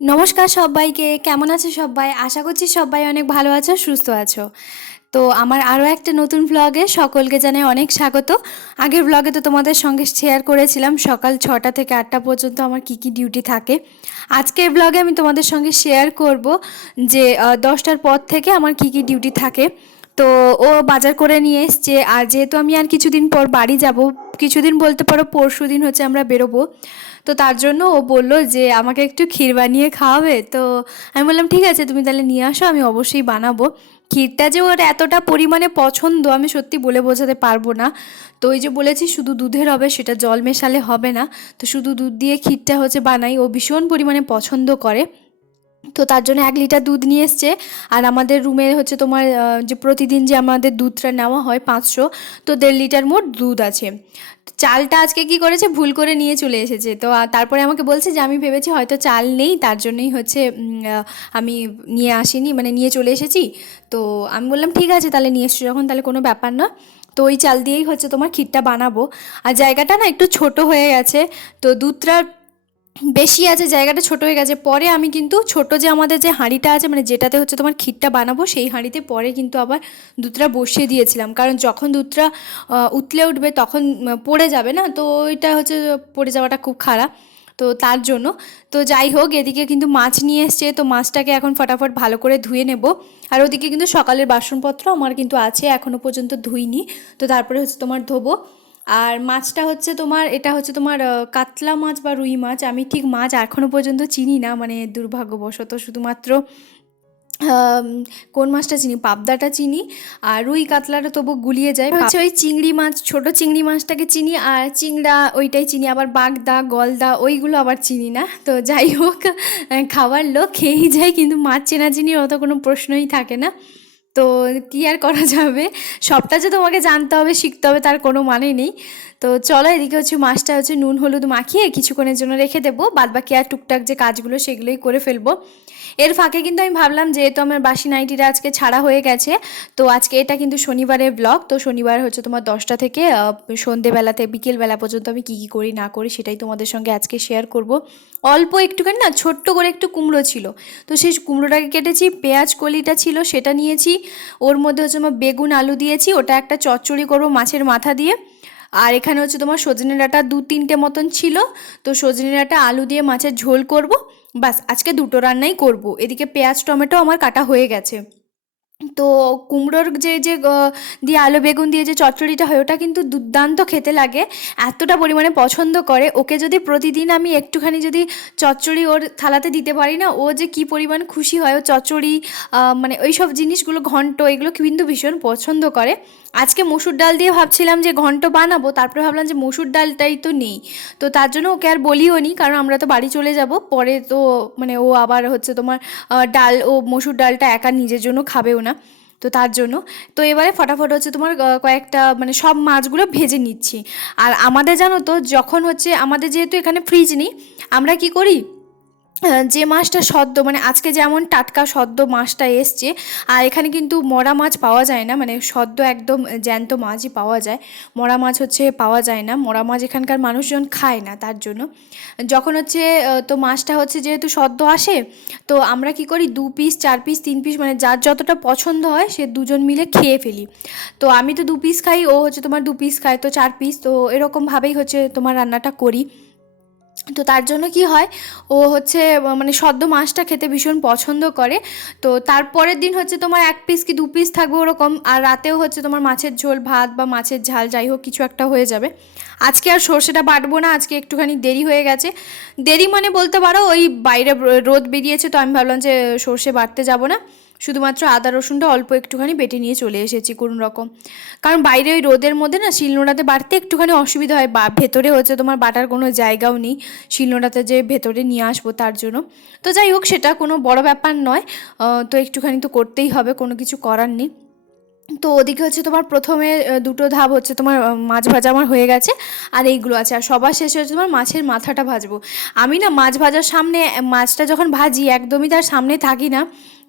নমস্কার সবাইকে, কেমন আছো সবাই? আশা করছি সবাই অনেক ভালো আছো, সুস্থ আছো। তো আমার আরও একটা নতুন ভ্লগে সকলকে জানাই অনেক স্বাগত। আগের ভ্লগে তো তোমাদের সঙ্গে শেয়ার করেছিলাম সকাল 6টা থেকে 8টা পর্যন্ত আমার কি কি ডিউটি থাকে। আজকের ভ্লগে আমি তোমাদের সঙ্গে শেয়ার করব যে 10টার পর থেকে আমার কি কি ডিউটি থাকে। তো ও বাজার করে নিয়ে এসছে, আর যেহেতু আমি আর কিছুদিন পর বাড়ি যাব, কিছুদিন বলতে পারো পরশু দিন হচ্ছে আমরা বেরোবো। তো তার জন্য ও বলল যে আমাকে একটু ক্ষীর বানিয়ে খাওয়াবে। তো আমি বললাম ঠিক আছে, তুমি তাহলে নিয়ে আসো, আমি অবশ্যই বানাবো। ক্ষীরটা যে ওর এতটা পরিমাণে পছন্দ আমি সত্যি বলে বোঝাতে পারবো না। তো ওই যে বলেছি শুধু দুধের হবে, সেটা জল মেশালে হবে না। তো শুধু দুধ দিয়ে ক্ষীরটা হচ্ছে বানাই, ও ভীষণ পরিমাণে পছন্দ করে। তো তার জন্য 1 লিটার দুধ নিয়ে এসছে। আর আমাদের রুমে হচ্ছে তোমার যে প্রতিদিন যে আমাদের দুধটা নেওয়া হয় 500, তো 1.5 লিটার মোট দুধ আছে। চালটা আজকে কি করেছে, ভুল করে নিয়ে চলে এসেছে। তো তারপরে আমাকে বলছে যে আমি ভেবেছি হয়তো চাল নেই, তার জন্যই হচ্ছে আমি নিয়ে আসিনি, মানে নিয়ে চলে এসেছি। তো আমি বললাম ঠিক আছে তাহলে নিয়ে এসছো যখন, তাহলে কোনো ব্যাপার না। তো ওই চাল দিয়েই হচ্ছে তোমার ক্ষীরটা বানাবো। আর জায়গাটা না একটু ছোট হয়ে গেছে, তো দুধটা বেশি আছে, জায়গাটা ছোট হয়ে গেছে। পরে আমি কিন্তু ছোট যে আমাদের যে হাঁড়িটা আছে, মানে যেটাতে হচ্ছে তোমার ক্ষীরটা বানাবো, সেই হাঁড়িতে পরে কিন্তু আবার দুধটা বসিয়ে দিয়েছিলাম, কারণ যখন দুধটা উতলে উঠবে তখন পড়ে যাবে না, তো ওইটা হচ্ছে পড়ে যাওয়াটা খুব খারাপ। তো তার জন্য, তো যাই হোক, এদিকে কিন্তু মাছ নিয়ে এসছে, তো মাছটাকে এখন ফটাফট ভালো করে ধুয়ে নেব। আর ওদিকে কিন্তু সকালের বাসনপত্র আমার কিন্তু আছে, এখনও পর্যন্ত ধুইনি। তো তারপরে হচ্ছে তোমার ধোবো। আর মাছটা হচ্ছে তোমার, এটা হচ্ছে তোমার কাতলা মাছ বা রুই মাছ, আমি ঠিক মাছ এখনও পর্যন্ত চিনি না, মানে দুর্ভাগ্যবশত শুধুমাত্র আম, কোন মাছটা চিনি, পাবদাটা চিনি। আর রুই কাতলাটা তবু গুলিয়ে যায়। হচ্ছে ওই চিংড়ি মাছ, ছোট চিংড়ি মাছটাকে চিনি, আর চিংড়া ওইটাই চিনি, আবার বাগদা গলদা ওইগুলো আবার চিনি না। তো যাই হোক, খাবার লোক খেয়েই যায়, কিন্তু মাছ চেনাচিনির অত কোনো প্রশ্নই থাকে না। তো কী আর করা যাবে, সবটা যে তোমাকে জানতে হবে শিখতে হবে তার কোনো মানে নেই। তো চলো, এদিকে হচ্ছে মাছটা হচ্ছে নুন হলুদ মাখিয়ে কিছুক্ষণের জন্য রেখে দেবো, বাদবাকি আর টুকটাক যে কাজগুলো সেগুলোই করে ফেলবো। এর ফাঁকে কিন্তু আমি ভাবলাম, যেহেতু আমার বাসি নাইটিটা আজকে ছাড়া হয়ে গেছে, তো আজকে এটা কিন্তু শনিবারের ব্লগ, তো শনিবার হচ্ছে তোমার 10টা থেকে সন্ধেবেলাতে বিকেলবেলা পর্যন্ত আমি কী কী করি না করি সেটাই তোমাদের সঙ্গে আজকে শেয়ার করব। অল্প একটুখানি না, ছোট্ট করে একটু কুমড়ো ছিল, তো সেই কুমড়োটাকে কেটেছি, পেঁয়াজ কলিটা ছিল সেটা নিয়েছি, ওর মধ্যে হচ্ছে আমার বেগুন আলু দিয়েছি, ওটা একটা চচ্চড়ি করবো মাছের মাথা দিয়ে। আর এখানে হচ্ছে তোমার সজনে ডাঁটা 2-3টে মতন ছিল, তো সজনে ডাঁটা আলু দিয়ে মাছের ঝোল করব। বাস, আজকে দুটো রান্নাই করব। এদিকে পেঁয়াজ টমেটো আমার কাটা হয়ে গেছে। তো কুমড়োর যে দিয়ে আলু বেগুন দিয়ে যে চচ্চড়িটা হয়, ওটা কিন্তু দুর্দান্ত খেতে লাগে, এতটা পরিমাণে পছন্দ করে। ওকে যদি প্রতিদিন আমি একটুখানি যদি চচ্চড়ি ওর থালাতে দিতে পারি না, ও যে কী পরিমাণ খুশি হয়। ও চচ্চড়ি মানে ওই সব জিনিসগুলো, ঘন্ট, এগুলো কিন্তু ভীষণ পছন্দ করে। আজকে মসুর ডাল দিয়ে ভাবছিলাম যে ঘন্ট বানাবো, তারপরে ভাবলাম যে মসুর ডালটাই তো নেই, তো তার জন্য ওকে আর বলিও নি, কারণ আমরা তো বাড়ি চলে যাব পরে। তো মানে ও আবার হচ্ছে তোমার ডাল, ও মসুর ডালটা একা নিজের জন্য খাবেও না, তো তার জন্য। তো এবারে ফটাফট হচ্ছে তোমার কয়েকটা মানে সব মাছগুলো ভেজে নিচ্ছি। আর আমাদের জানো তো, যখন হচ্ছে আমাদের যেহেতু এখানে ফ্রিজ নেই, আমরা কি করি, যে মাছটা সদ্য, মানে আজকে যেমন টাটকা সদ্য মাছটা এসছে, আর এখানে কিন্তু মরা মাছ পাওয়া যায় না, মানে সদ্য একদম জ্যান্ত মাছই পাওয়া যায়, মরা মাছ হচ্ছে পাওয়া যায় না, মরা মাছ এখানকার মানুষজন খায় না, তার জন্য যখন হচ্ছে তো মাছটা হচ্ছে যেহেতু সদ্য আসে, তো আমরা কি করি 2 পিস 4 পিস 3 পিস, মানে যার যতটা পছন্দ হয় সে দুজন মিলে খেয়ে ফেলি। তো আমি তো 2 পিস খাই, ও হচ্ছে তোমার 2 পিস খায়, তো 4 পিস, তো এরকমভাবেই হচ্ছে তোমার রান্নাটা করি। তো তার জন্য কি হয়, ও হচ্ছে মানে সদ্য মাছটা খেতে ভীষণ পছন্দ করে। তো তারপরের দিন হচ্ছে তোমার 1 পিস কি 2 পিস থাকবে ওরকম, আর রাতেও হচ্ছে তোমার মাছের ঝোল ভাত বা মাছের ঝাল যাই হোক কিছু একটা হয়ে যাবে। আজকে আর সর্ষেটা বাটবো না, আজকে একটুখানি দেরি হয়ে গেছে। দেরি মানে বলতে পারো ওই বাইরে রোদ বেরিয়েছে, তো আমি ভাবলাম যে সর্ষে বাটতে যাব না, শুধুমাত্র আদা রসুনটা অল্প একটুখানি বেটে নিয়ে চলে এসেছি কোনো রকম। কারণ বাইরে ওই রোদের মধ্যে না শিলনোড়াতে বাটতে একটুখানি অসুবিধা হয়, বা ভেতরে হচ্ছে তোমার বাটার কোনো জায়গাও নেই শিলনোড়াতে যে ভেতরে নিয়ে আসবো, তার জন্য। তো যাই হোক, সেটা কোনো বড় ব্যাপার নয়, তো একটুখানি তো করতেই হবে, কোনো কিছু করার নেই। তো ওদিকে হচ্ছে তোমার প্রথমে দুটো ধাপ হচ্ছে তোমার মাছ ভাজা আমার হয়ে গেছে, আর এইগুলো আছে, আর সবার শেষে হচ্ছে তোমার মাছের মাথাটা ভাজবো। আমি না মাছ ভাজার সামনে, মাছটা যখন ভাজি একদমই তার সামনে থাকি না,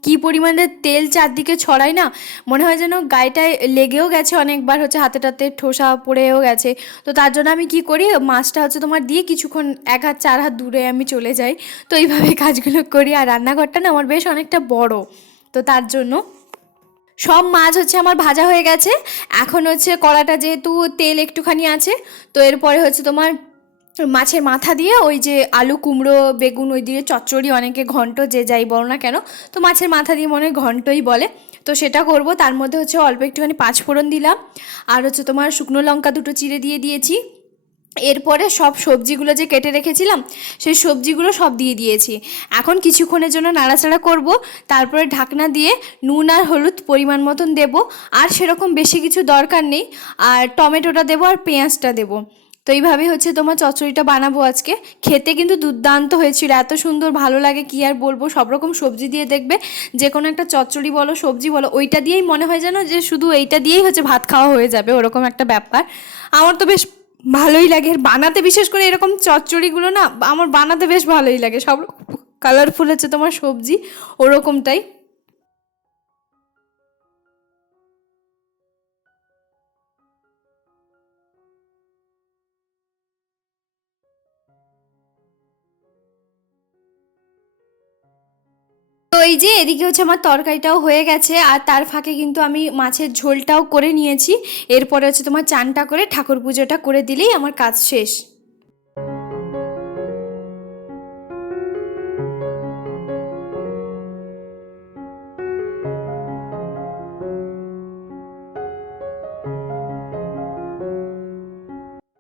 কি পরিমাণে তেল চারদিকে ছড়াই না, মনে হয় যেন গায়েটায় লেগেও গেছে, অনেকবার হচ্ছে হাতে ঠোসা পড়েও গেছে। তো তার জন্য আমি কি করি, মাছটা হচ্ছে তোমার দিয়ে কিছুক্ষণ 1 হাত 4 হাত দূরে আমি চলে যাই। তো এইভাবে কাজগুলো করি। আর রান্নাঘরটা না আমার বেশ অনেকটা বড়, তো তার জন্য সব মাছ হচ্ছে আমার ভাজা হয়ে গেছে। এখন হচ্ছে কড়াটা যেহেতু তেল একটুখানি আছে, তো এরপরে হচ্ছে তোমার মাছের মাথা দিয়ে ওই যে আলু কুমড়ো বেগুন ওই দিয়ে চচ্চড়ি, অনেকে ঘন্ট যে যাই বলো না কেন, তো মাছের মাথা দিয়ে মনে হয় ঘন্টই বলে। তো সেটা করব। তার মধ্যে হচ্ছে অল্প একটুখানি পাঁচফোড়ন দিলাম, আর হচ্ছে তোমার শুকনো লঙ্কা দুটো চিড়ে দিয়ে দিয়েছি। এরপরে সব সবজিগুলো যে কেটে রেখেছিলাম সেই সবজিগুলো সব দিয়ে দিয়েছি। এখন কিছুক্ষণের জন্য নাড়াচাড়া করব, তারপরে ঢাকনা দিয়ে নুন আর হলুদ পরিমাণ মতন দেব। আর সেরকম বেশি কিছু দরকার নেই। আর টমেটোটা দেবো আর পেঁয়াজটা দেবো। তো এইভাবেই হচ্ছে তোমার চচ্চড়িটা বানাবো আজকে। খেতে কিন্তু দুর্দান্ত হয়েছিল, এত সুন্দর ভালো লাগে কি আর বলবো। সব রকম সবজি দিয়ে দেখবে যে কোনো একটা চচ্চড়ি বলো সবজি বলো, ওইটা দিয়েই মনে হয় যেন যে শুধু এইটা দিয়েই হচ্ছে ভাত খাওয়া হয়ে যাবে, ওরকম একটা ব্যাপার। আমার তো বেশ ভালোই লাগে বানাতে, বিশেষ করে এরকম চচ্চড়িগুলো না আমার বানাতে বেশ ভালোই লাগে। সব কালারফুল হচ্ছে তোমার সবজি, ওরকমটাই। তো এই যে এদিকে হচ্ছে আমার তরকারিটাও হয়ে গেছে, আর তার ফাঁকে কিন্তু আমি মাছের ঝোলটাও করে নিয়েছি। এরপরে হচ্ছে তোমার চানটা করে ঠাকুর পুজোটা করে দিলেই আমার কাজ শেষ।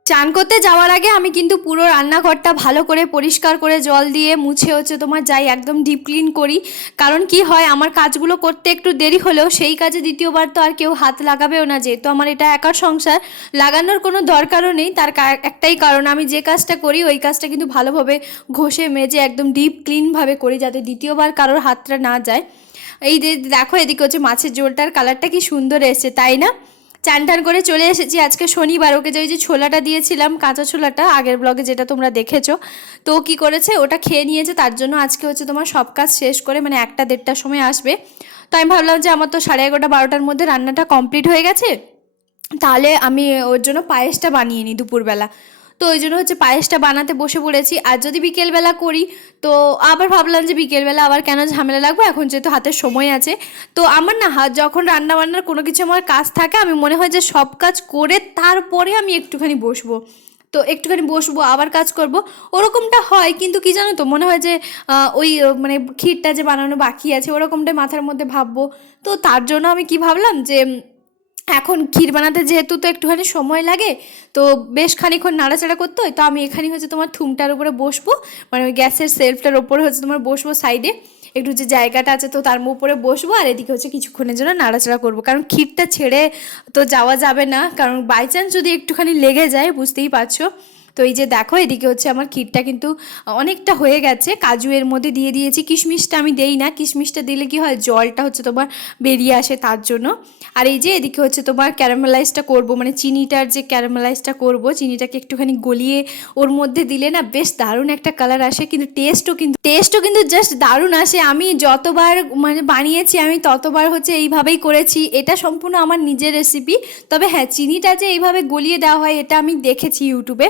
চান করতে যাওয়ার আগে আমি কিন্তু পুরো রান্নাঘরটা ভালো করে পরিষ্কার করে জল দিয়ে মুছে হচ্ছে তোমার যাই, একদম ডিপ ক্লিন করি। কারণ কি হয়, আমার কাজগুলো করতে একটু দেরি হলেও সেই কাজে দ্বিতীয়বার তো আর কেউ হাত লাগাবেও না, যেহেতু আমার এটা একার সংসার, লাগানোর কোনো দরকারও নেই। তার একটাই কারণ, আমি যে কাজটা করি ওই কাজটা কিন্তু ভালোভাবে ঘষে মেজে একদম ডিপ ক্লিনভাবে করি, যাতে দ্বিতীয়বার কারোর হাতটা না যায়। এই যে দেখো এদিকে হচ্ছে মাছের ঝোলটার কালারটা কি সুন্দর এসেছে, তাই না? চান টান করে চলে এসেছি। আজকে শনিবার, ওকে যে ওই যে ছোলাটা দিয়েছিলাম কাঁচা ছোলাটা আগের ব্লগে যেটা তোমরা দেখেছো, তো ও কী করেছে ওটা খেয়ে নিয়েছে। তার জন্য আজকে হচ্ছে তোমার সব কাজ শেষ করে মানে 1টা 1:30টার সময় আসবে। তো আমি ভাবলাম যে আমার তো 11:30 12টার মধ্যে রান্নাটা কমপ্লিট হয়ে গেছে, তাহলে আমি ওর জন্য পায়েসটা বানিয়ে নিই দুপুরবেলা। তো ওই জন্য হচ্ছে পায়েসটা বানাতে বসে পড়েছি। আর যদি বিকেলবেলা করি, তো আবার ভাবলাম যে বিকেলবেলা আবার কেন ঝামেলা লাগবে, এখন যেহেতু হাতে সময় আছে। তো আমার না যখন রান্না বান্নার কোনো কিছু আমার কাজ থাকে, আমি মনে হয় যে সব কাজ করে তারপরে আমি একটুখানি বসবো। তো একটুখানি বসবো আবার কাজ করব, ওরকমটা হয়। কিন্তু কি জানো তো, মনে হয় যে ওই মানে ক্ষীরটা যে বানানো বাকি আছে ওরকমটাই মাথার মধ্যে ভাববো। তো তার জন্য আমি কি ভাবলাম যে এখন ক্ষীর বানাতে যেহেতু তো একটুখানি সময় লাগে, তো বেশ খানিক্ষণ নাড়াচাড়া করতে হয়। তো আমি এখানে হচ্ছে তোমার থুমটার উপরে বসবো, মানে ওই গ্যাসের সেলফটার ওপরে হচ্ছে তোমার বসবো সাইডে, একটু যে জায়গাটা আছে তো তার উপরে বসবো। আর এদিকে হচ্ছে কিছুক্ষণের জন্য নাড়াচাড়া করবো, কারণ ক্ষীরটা ছেড়ে তো যাওয়া যাবে না, কারণ বাই চান্স যদি একটুখানি লেগে যায় বুঝতেই পারছো। তো এই যে দেখো এদিকে হচ্ছে আমার ক্ষীরটা কিন্তু অনেকটা হয়ে গেছে। কাজু এর মধ্যে দিয়ে দিয়েছি, কিশমিশটা আমি দেই না, কিশমিশটা দিলে কি হয় জলটা হচ্ছে তোমার বেরিয়ে আসে, তার জন্য। আর এই যে এদিকে হচ্ছে তোমার ক্যারামেলাইজটা করব, মানে চিনিটার যে ক্যারামেলাইজটা করব, চিনিটাকে একটুখানি গলিয়ে ওর মধ্যে দিলে না বেশ দারুণ একটা কালার আসে, কিন্তু টেস্টও কিন্তু জাস্ট দারুণ আসে। আমি যতবার মানে বানিয়েছি আমি ততবার হচ্ছে এইভাবেই করেছি, এটা সম্পূর্ণ আমার নিজের রেসিপি। তবে হ্যাঁ, চিনিটা যে এইভাবে গলিয়ে দেওয়া হয় এটা আমি দেখেছি ইউটিউবে,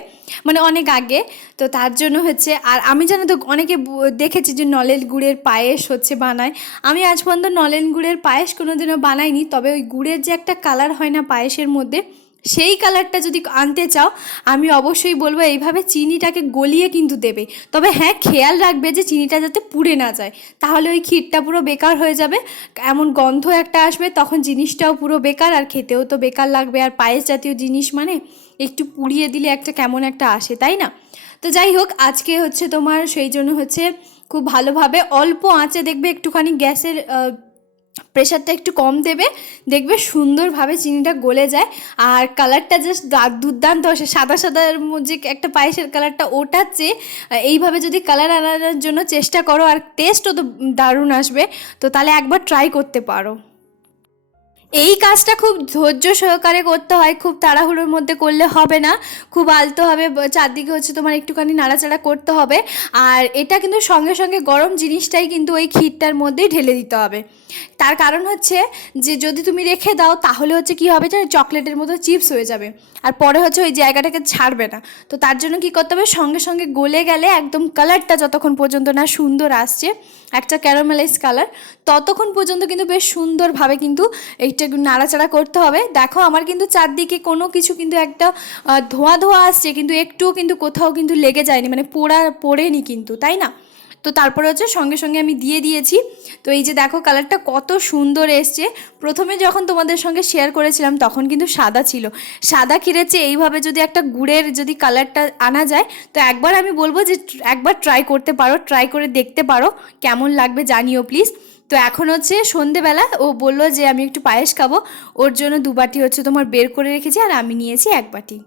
মানে অনেক আগে। তো তার জন্য হচ্ছে, আর আমি জানো তো অনেকে দেখেছি যে নলেন গুড়ের পায়েস হচ্ছে বানায়। আমি আজ পর্যন্ত নলেন গুড়ের পায়েস কোনোদিনও বানাইনি, তবে ওই গুড়ের যে একটা কালার হয় না পায়েসের মধ্যে, সেই কালারটা যদি আনতে চাও আমি অবশ্যই বলবো এইভাবে চিনিটাকে গলিয়ে কিন্তু দেবে। তবে হ্যাঁ, খেয়াল রাখবে যে চিনিটা যাতে পুড়ে না যায়, তাহলে ওই ক্ষীরটা পুরো বেকার হয়ে যাবে। এমন গন্ধ একটা আসবে, তখন জিনিসটাও পুরো বেকার, আর খেতেও তো বেকার লাগবে। আর পায়েস জাতীয় জিনিস মানে একটু পুড়িয়ে দিলে একটা কেমন একটা আসে, তাই না? তো যাই হোক, আজকে হচ্ছে তোমার সেই জন্য হচ্ছে খুব ভালোভাবে অল্প আঁচে দেখবে একটুখানি গ্যাসের প্রেশারটা একটু কম দেবে, দেখবে সুন্দরভাবে চিনিটা গলে যায়। আর কালারটা জাস্ট দুর্দান্ত আসে, সাদা সাদার মধ্যে একটা পায়েসের কালারটা, ওটার চেয়ে এইভাবে যদি কালার আনার জন্য চেষ্টা করো, আর টেস্টও তো দারুণ আসবে। তো তাহলে একবার ট্রাই করতে পারো। এই কাজটা খুব ধৈর্য সহকারে করতে হয়, খুব তাড়াহুড়োর মধ্যে করলে হবে না, খুব আলতো হবে, চারদিকে হচ্ছে তোমার একটুখানি নাড়াচাড়া করতে হবে। আর এটা কিন্তু সঙ্গে সঙ্গে গরম জিনিসটাই কিন্তু ওই ক্ষীরটার মধ্যেই ঢেলে দিতে হবে। তার কারণ হচ্ছে যে যদি তুমি রেখে দাও তাহলে হচ্ছে কি হবে যে চকলেটের মতো চিপস হয়ে যাবে, আর পরে হচ্ছে ওই জায়গাটাকে ছাড়বে না। তো তার জন্য কি করতে হবে, সঙ্গে সঙ্গে গলে গেলে একদম কালারটা যতক্ষণ পর্যন্ত না সুন্দর আসছে, একটা ক্যারামেলাইজ কালার, ততক্ষণ পর্যন্ত কিন্তু বেশ সুন্দরভাবে কিন্তু এইটা নাড়াচাড়া করতে হবে। দেখো আমার কিন্তু চারদিকে কোনো কিছু কিন্তু একটা ধোঁয়া ধোঁয়া আসছে, কিন্তু একটুও কিন্তু কোথাও কিন্তু লেগে যায়নি, মানে পড়েনি কিন্তু, তাই না? তো তারপরে হচ্ছে সঙ্গে সঙ্গে আমি দিয়ে দিয়েছি। তো এই যে দেখো কালারটা কত সুন্দর এসছে। প্রথমে যখন তোমাদের সঙ্গে শেয়ার করেছিলাম তখন কিন্তু সাদা ছিল, সাদা ক্ষীরের চেয়ে এইভাবে যদি একটা গুড়ের যদি কালারটা আনা যায়, তো একবার আমি বলবো যে একবার ট্রাই করতে পারো, ট্রাই করে দেখতে পারো, কেমন লাগবে জানিও প্লিজ। তো এখন হচ্ছে সন্ধেবেলা, ও বললো যে আমি একটু পায়েস খাবো, ওর জন্য 2 বাটি হচ্ছে তোমার বের করে রেখেছি, আর আমি নিয়েছি 1 বাটি।